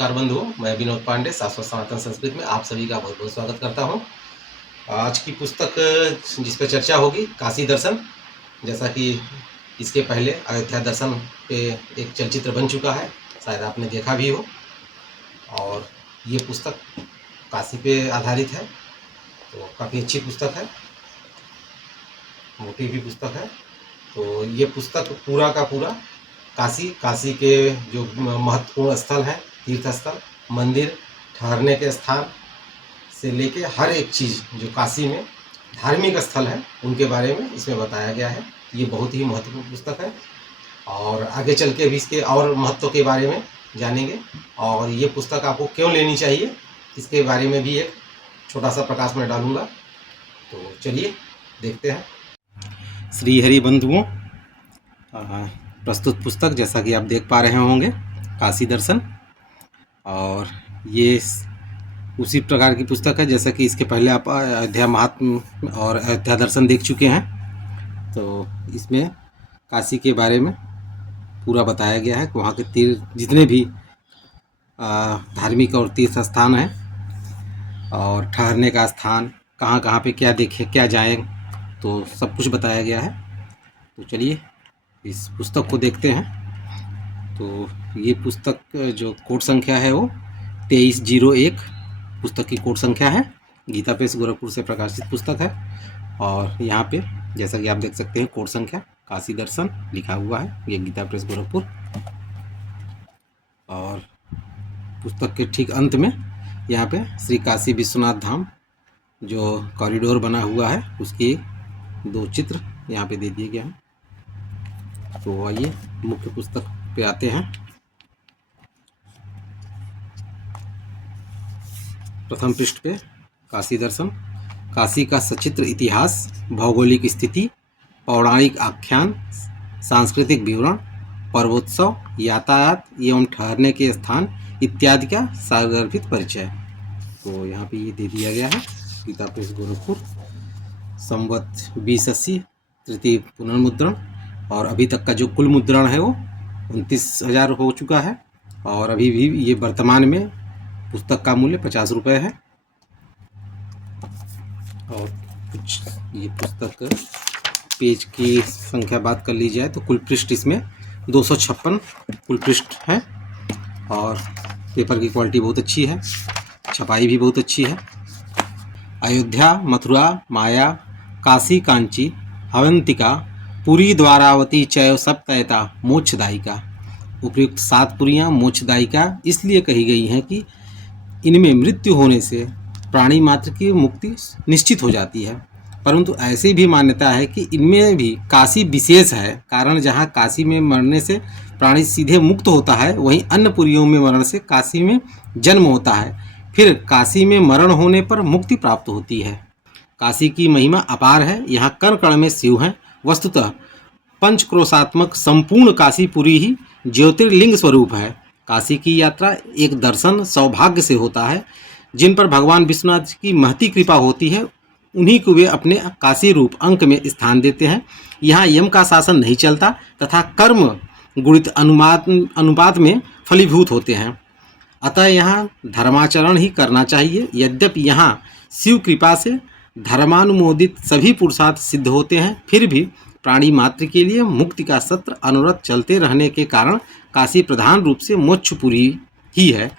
नमस्कार बंधुओं, मैं विनोद पांडे शाश्वत सनातन संस्कृत में आप सभी का बहुत बहुत स्वागत करता हूं। आज की पुस्तक जिस पर चर्चा होगी काशी दर्शन। जैसा कि इसके पहले अयोध्या दर्शन पे एक चलचित्र बन चुका है, शायद आपने देखा भी हो। और ये पुस्तक काशी पे आधारित है, तो काफ़ी अच्छी पुस्तक है, मोटी भी पुस्तक है। तो ये पुस्तक पूरा का पूरा काशी के जो महत्वपूर्ण स्थल हैं, तीर्थ स्थल, मंदिर, ठहरने के स्थान से लेके हर एक चीज़ जो काशी में धार्मिक स्थल हैं उनके बारे में इसमें बताया गया है। ये बहुत ही महत्वपूर्ण पुस्तक है और आगे चल के भी इसके और महत्व के बारे में जानेंगे। और ये पुस्तक आपको क्यों लेनी चाहिए इसके बारे में भी एक छोटा सा प्रकाश में डालूँगा। तो चलिए देखते हैं। श्री हरि बंधुओं, प्रस्तुत पुस्तक जैसा कि आप देख पा रहे होंगे काशी दर्शन, और ये उसी प्रकार की पुस्तक है जैसा कि इसके पहले आप अयोध्या महात्म और अयोध्या दर्शन देख चुके हैं। तो इसमें काशी के बारे में पूरा बताया गया है कि वहाँ के तीर्थ जितने भी धार्मिक और तीर्थ स्थान हैं और ठहरने का स्थान, कहाँ कहाँ पे क्या देखें क्या जाएं, तो सब कुछ बताया गया है। तो चलिए इस पुस्तक को देखते हैं। तो ये पुस्तक जो कोड संख्या है वो 2301 पुस्तक की कोड संख्या है। गीता प्रेस गोरखपुर से प्रकाशित पुस्तक है और यहाँ पे जैसा कि आप देख सकते हैं कोड संख्या काशी दर्शन लिखा हुआ है, ये गीता प्रेस गोरखपुर। और पुस्तक के ठीक अंत में यहाँ पे श्री काशी विश्वनाथ धाम जो कॉरिडोर बना हुआ है उसके 2 चित्र यहाँ पे दे दिए गए हैं। तो आइए मुख्य पुस्तक पे आते हैं। प्रथम पृष्ठ पे काशी दर्शन। काशी का सचित्र इतिहास, भौगोलिक स्थिति, पौराणिक आख्यान, सांस्कृतिक विवरण, पर्वोत्सव, यातायात एवं ठहरने के स्थान इत्यादि का सारगर्भित परिचय। तो यहाँ पे ये दे दिया गया है। गीता प्रेस गोरखपुर, संवत 2080 तृतीय पुनर्मुद्रण, और अभी तक का जो कुल मुद्रण है वो 29,000 हो चुका है। और अभी भी ये वर्तमान में पुस्तक का मूल्य 50 रुपये है। और कुछ ये पुस्तक पेज की संख्या बात कर ली जाए तो कुल पृष्ठ इसमें 256 कुल पृष्ठ हैं और पेपर की क्वालिटी बहुत अच्छी है, छपाई भी बहुत अच्छी है। अयोध्या, मथुरा, माया, काशी, कांची, अवंतिका, पुरी, द्वारावती चैव सप्तयता मोक्षदायिका। उपयुक्त 7 पुरियाँ मोक्षदायिका इसलिए कही गई हैं कि इनमें मृत्यु होने से प्राणी मात्र की मुक्ति निश्चित हो जाती है। परंतु ऐसी भी मान्यता है कि इनमें भी काशी विशेष है, कारण जहाँ काशी में मरने से प्राणी सीधे मुक्त होता है, वहीं अन्य पुरियों में मरण से काशी में जन्म होता है, फिर काशी में मरण होने पर मुक्ति प्राप्त होती है। काशी की महिमा अपार है। यहाँ कण कण में शिव हैं। वस्तुतः पंचक्रोशात्मक संपूर्ण काशीपुरी ही ज्योतिर्लिंग स्वरूप है। काशी की यात्रा एक दर्शन सौभाग्य से होता है। जिन पर भगवान विश्वनाथ की महती कृपा होती है उन्हीं को वे अपने काशी रूप अंक में स्थान देते हैं। यहाँ यम का शासन नहीं चलता तथा कर्म गुणित अनुपात में फलीभूत होते हैं। अतः यहाँ धर्माचरण ही करना चाहिए। यद्यपि यहाँ शिव कृपा से धर्मानुमोदित सभी पुरुषार्थ सिद्ध होते हैं, फिर भी प्राणी मात्र के लिए मुक्ति का सत्र अनुरत चलते रहने के कारण काशी प्रधान रूप से मोक्षपुरी ही है।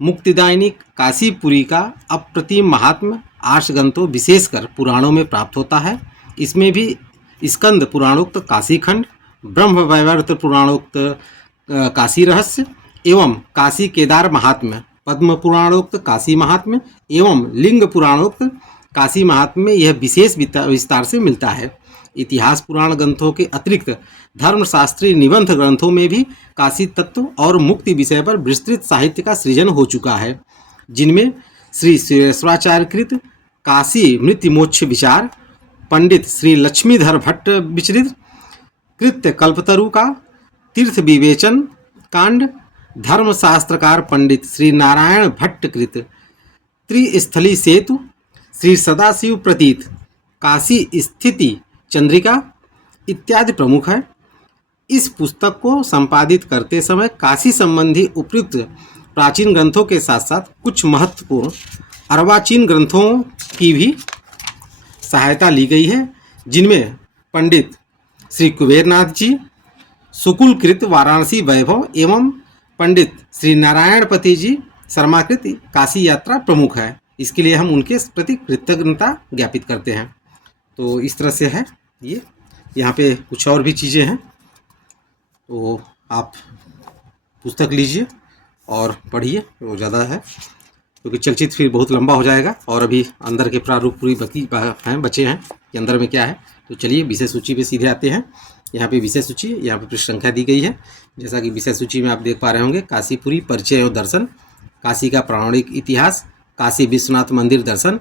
मुक्तिदायिनी काशीपुरी का अप्रतिम महात्म्य आर्षगंतो विशेषकर पुराणों में प्राप्त होता है। इसमें भी स्कंद पुराणोक्त काशीखंड, ब्रह्म वैवर्त पुराणोक्त काशी रहस्य एवं काशी केदार महात्म्य, पद्म पुराणोक्त काशी महात्म्य एवं लिंग पुराणोक्त काशी महात्म्य में यह विशेष विस्तार से मिलता है। इतिहास पुराण ग्रंथों के अतिरिक्त धर्मशास्त्रीय निबंध ग्रंथों में भी काशी तत्व और मुक्ति विषय पर विस्तृत साहित्य का सृजन हो चुका है, जिनमें श्री सुरेश्वराचार्यकृत काशी मृत्यु मोक्ष विचार, पंडित श्री लक्ष्मीधर भट्ट विचरित कृत्य कल्पतरु का तीर्थ विवेचन कांड, धर्मशास्त्रकार पंडित श्री नारायण भट्ट कृत त्रिस्थली सेतु, श्री सदाशिव प्रतीत काशी स्थिति चंद्रिका इत्यादि प्रमुख है। इस पुस्तक को संपादित करते समय काशी संबंधी उपयुक्त प्राचीन ग्रंथों के साथ साथ कुछ महत्वपूर्ण अर्वाचीन ग्रंथों की भी सहायता ली गई है, जिनमें पंडित श्री कुबेरनाथ जी सुकुलकृत वाराणसी वैभव एवं पंडित श्री नारायणपति जी शर्माकृत काशी यात्रा प्रमुख है। इसके लिए हम उनके प्रति कृतज्ञता ज्ञापित करते हैं। तो इस तरह से है ये। यहाँ पे कुछ और भी चीज़ें हैं, तो आप पुस्तक लीजिए और पढ़िए, वो ज़्यादा है क्योंकि चलचित्र फिर बहुत लंबा हो जाएगा और अभी अंदर के प्रारूप पूरी बचे हैं कि अंदर में क्या है। तो चलिए विषय सूची पे सीधे आते हैं। यहाँ पे विषय सूची, यहाँ पे पृष्ठ संख्या दी गई है। जैसा कि विषय सूची में आप देख पा रहे होंगे, काशीपुरी परिचय और दर्शन, काशी का पौराणिक इतिहास, काशी विश्वनाथ मंदिर दर्शन,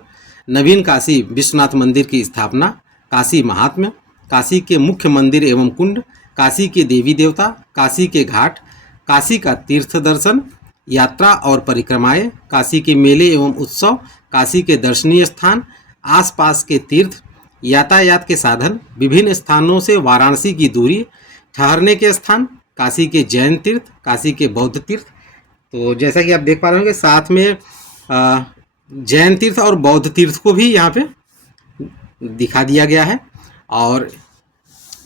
नवीन काशी विश्वनाथ मंदिर की स्थापना, काशी महात्म्य, काशी के मुख्य मंदिर एवं कुंड, काशी के देवी देवता, काशी के घाट, काशी का तीर्थ दर्शन, यात्रा और परिक्रमाएं, काशी के मेले एवं उत्सव, काशी के दर्शनीय स्थान, आसपास के तीर्थ, यातायात के साधन, विभिन्न स्थानों से वाराणसी की दूरी, ठहरने के स्थान, काशी के जैन तीर्थ, काशी के बौद्ध तीर्थ। तो जैसा कि आप देख पा रहे होंगे, साथ में जैन तीर्थ और बौद्ध तीर्थ को भी यहाँ पे दिखा दिया गया है। और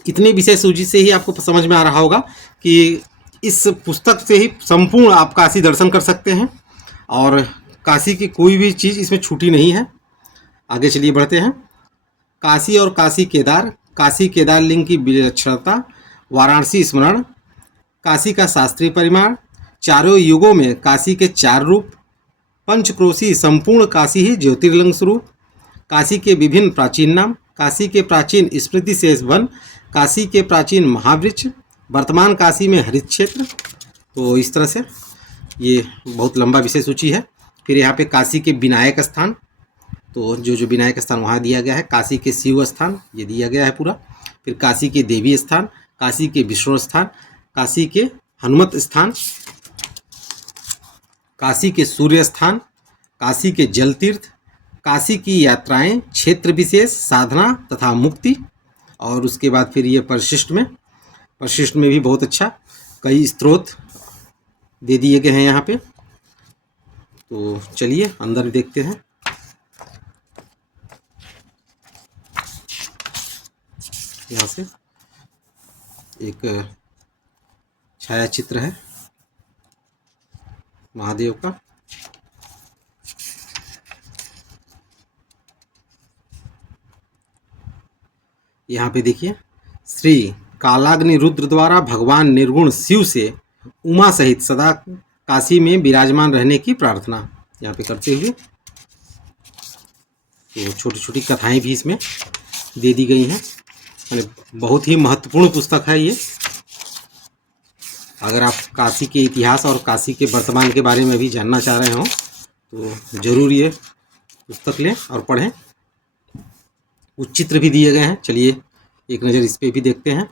इतने विषय सूची से ही आपको समझ में आ रहा होगा कि इस पुस्तक से ही संपूर्ण आप काशी दर्शन कर सकते हैं और काशी की कोई भी चीज़ इसमें छूटी नहीं है। आगे चलिए बढ़ते हैं। काशी और काशी केदार लिंग की विलक्षणता, वाराणसी स्मरण, काशी का शास्त्रीय परिमाण, चारों युगों में काशी के 4 रूप, पंचक्रोशी संपूर्ण काशी ही ज्योतिर्लिंग स्वरूप, काशी के विभिन्न प्राचीन नाम, काशी के प्राचीन स्मृति शेष वन, काशी के प्राचीन महावृक्ष, वर्तमान काशी में हरित क्षेत्र। तो इस तरह से ये बहुत लंबा विषय सूची है। फिर यहाँ पे काशी के विनायक स्थान, तो जो विनायक स्थान वहाँ दिया गया है। काशी के शिव स्थान ये दिया गया है पूरा। फिर काशी के देवी स्थान, काशी के विष्णु स्थान, काशी के हनुमत स्थान, काशी के सूर्य स्थान, काशी के जल तीर्थ, काशी की यात्राएं, क्षेत्र विशेष, साधना तथा मुक्ति। और उसके बाद फिर ये परिशिष्ट में भी बहुत अच्छा कई स्रोत दे दिए गए हैं यहाँ पे। तो चलिए अंदर देखते हैं। यहाँ से एक छाया चित्र है महादेव का। यहाँ पे देखिए, श्री कालाग्नि रुद्र द्वारा भगवान निर्गुण शिव से उमा सहित सदा काशी में विराजमान रहने की प्रार्थना यहाँ पे करते हुए। तो छोटी छोटी कथाएं भी इसमें दे दी गई हैं। बहुत ही महत्वपूर्ण पुस्तक है ये। अगर आप काशी के इतिहास और काशी के वर्तमान के बारे में भी जानना चाह रहे हो तो ज़रूर ये पुस्तक लें और पढ़ें। कुछ चित्र भी दिए गए हैं, चलिए एक नज़र इस पे भी देखते हैं।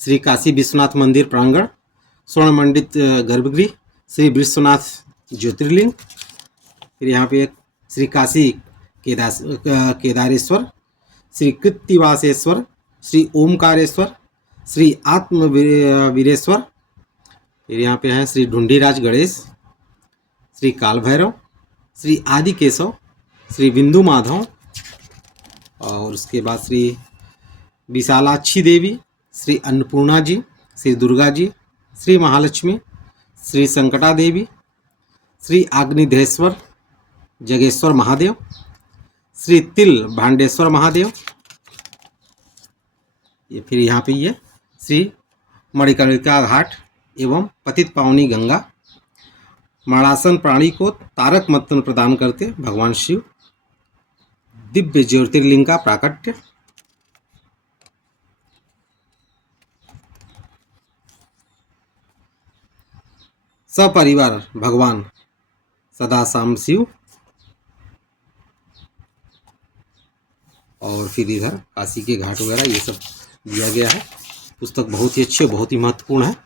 श्री काशी विश्वनाथ मंदिर प्रांगण, स्वर्ण मंडित गर्भगृह, श्री विश्वनाथ ज्योतिर्लिंग। फिर यहाँ पे एक श्री काशी केदारेश्वर, श्री कृत्तिवासेश्वर, श्री ओमकारेश्वर, श्री आत्मवीरेश्वर। फिर यहाँ पे है श्री ढूंढीराज गणेश, श्री काल भैरव, श्री आदि केशव, श्री बिंदु माधव। और उसके बाद श्री विशालाक्षी देवी, श्री अन्नपूर्णा जी, श्री दुर्गा जी, श्री महालक्ष्मी, श्री संकटा देवी, श्री आग्निधेश्वर जगेश्वर महादेव, श्री तिल भांडेश्वर महादेव। ये फिर यहाँ पे ये श्री मणिकर्णिका घाट एवं पतित पावनी गंगा। मरणासन प्राणी को तारक मंथन प्रदान करते भगवान शिव। दिव्य ज्योतिर्लिंग का प्राकट्य। सपरिवार भगवान सदा शाम शिव। और फिर इधर काशी के घाट वगैरह ये सब दिया गया है। पुस्तक बहुत ही अच्छी, बहुत ही महत्वपूर्ण है,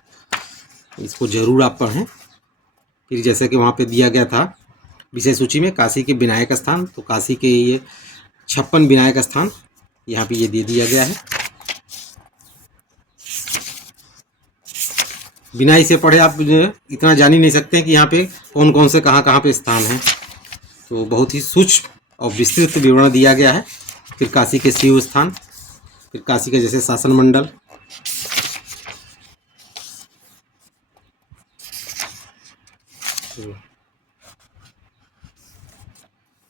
इसको ज़रूर आप पढ़ें। फिर जैसे कि वहाँ पे दिया गया था विषय सूची में काशी के विनायक स्थान, तो काशी के ये 56 विनायक स्थान यहाँ पे ये दे दिया गया है। बिना इसे पढ़े आप इतना जान ही नहीं सकते कि यहाँ पे कौन कौन से कहाँ पे स्थान हैं। तो बहुत ही सूक्ष्म और विस्तृत विवरण दिया गया है। फिर काशी के शिव स्थान, फिर काशी के जैसे शासन मंडल,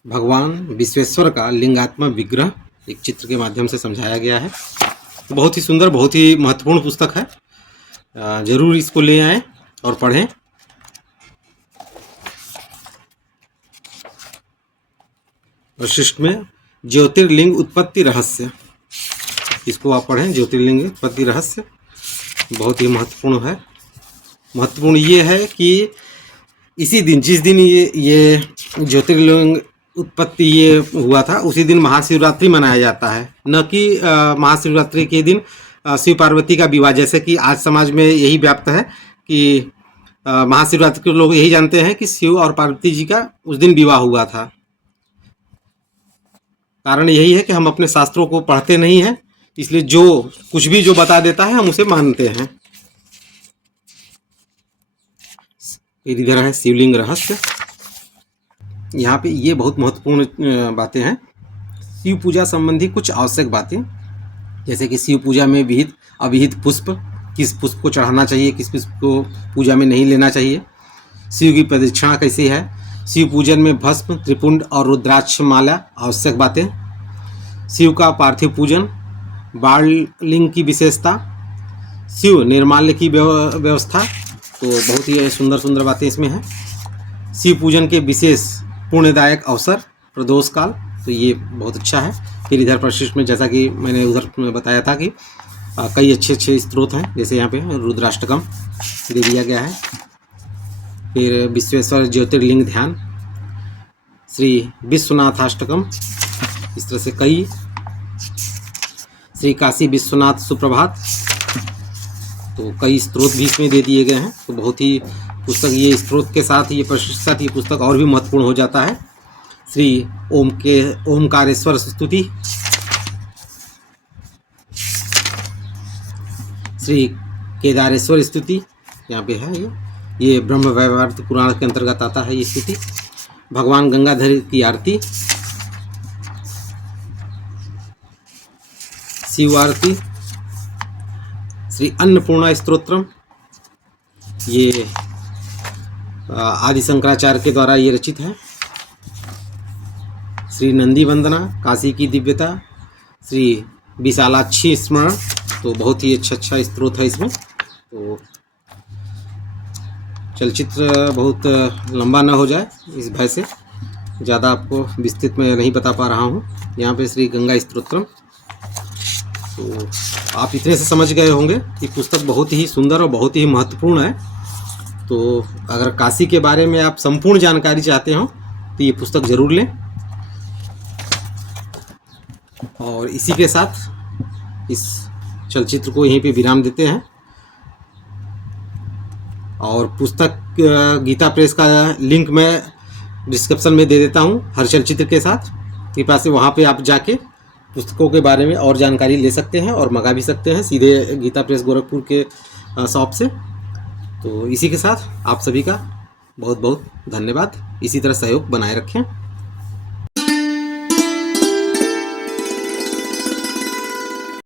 भगवान विश्वेश्वर का लिंगात्मक विग्रह एक चित्र के माध्यम से समझाया गया है। तो बहुत ही सुंदर, बहुत ही महत्वपूर्ण पुस्तक है। जरूर इसको ले आएं और पढ़ें। वशिष्ठ में ज्योतिर्लिंग उत्पत्ति रहस्य, इसको आप पढ़ें। ज्योतिर्लिंग उत्पत्ति रहस्य बहुत ही महत्वपूर्ण है। महत्वपूर्ण ये है कि इसी दिन, जिस दिन ये ज्योतिर्लिंग उत्पत्ति ये हुआ था, उसी दिन महाशिवरात्रि मनाया जाता है, न कि महाशिवरात्रि के दिन शिव पार्वती का विवाह। जैसे कि आज समाज में यही व्याप्त है कि महाशिवरात्रि के लोग यही जानते हैं कि शिव और पार्वती जी का उस दिन विवाह हुआ था। कारण यही है कि हम अपने शास्त्रों को पढ़ते नहीं हैं, इसलिए जो कुछ भी जो बता देता है हम उसे मानते हैं। इधर है शिवलिंग रहस्य। यहाँ पे ये बहुत महत्वपूर्ण बातें हैं। शिव पूजा संबंधी कुछ आवश्यक बातें, जैसे कि शिव पूजा में विहित अविहित पुष्प, किस पुष्प को चढ़ाना चाहिए, किस पुष्प को पूजा में नहीं लेना चाहिए। शिव की प्रदक्षिणा कैसी है। शिव पूजन में भस्म, त्रिपुंड और रुद्राक्ष माला आवश्यक बातें। शिव का पार्थिव पूजन, बाललिंग की विशेषता, शिव निर्माल्य की व्यवस्था। तो बहुत ही सुंदर सुंदर बातें इसमें हैं। शिव पूजन के विशेष पुण्यदायक अवसर, प्रदोष काल, तो ये बहुत अच्छा है। फिर इधर परिशिष्ट में जैसा कि मैंने उधर बताया था कि कई अच्छे स्त्रोत हैं, जैसे यहाँ पे रुद्राष्टकम दे दिया गया है। फिर विश्वेश्वर ज्योतिर्लिंग ध्यान, श्री विश्वनाथाष्टकम, इस तरह से कई, श्री काशी विश्वनाथ सुप्रभात, तो कई स्त्रोत भी इसमें दे दिए गए हैं। तो बहुत ही पुस्तक, ये स्त्रोत के साथ ये प्रशिक्षित ये पुस्तक और भी महत्वपूर्ण हो जाता है। श्री ओमकारेश्वर स्तुति, श्री केदारेश्वर स्तुति, यहाँ पे है ये ब्रह्म वैवर्त पुराण के अंतर्गत आता है ये स्तुति। भगवान गंगाधर की आरती, शिव आरती, श्री अन्नपूर्णा स्तोत्रम, ये आदि शंकराचार्य के द्वारा ये रचित है। श्री नंदी वंदना, काशी की दिव्यता, श्री विशालाक्षी स्मरण, तो बहुत ही अच्छा स्त्रोत है इसमें। तो चलचित्र बहुत लंबा ना हो जाए, इस भय से ज़्यादा आपको विस्तृत में नहीं बता पा रहा हूँ। यहाँ पे श्री गंगा स्तोत्रम, तो आप इतने से समझ गए होंगे कि पुस्तक बहुत ही सुंदर और बहुत ही महत्वपूर्ण है। तो अगर काशी के बारे में आप संपूर्ण जानकारी चाहते हो तो ये पुस्तक ज़रूर लें। और इसी के साथ इस चलचित्र को यहीं पे विराम देते हैं। और पुस्तक गीता प्रेस का लिंक मैं डिस्क्रिप्शन में दे देता हूँ हर चलचित्र के साथ। कृपया से वहाँ पे आप जाके पुस्तकों के बारे में और जानकारी ले सकते हैं और मंगा भी सकते हैं सीधे गीता प्रेस गोरखपुर के शॉप से। तो इसी के साथ आप सभी का बहुत बहुत धन्यवाद। इसी तरह सहयोग बनाए रखें।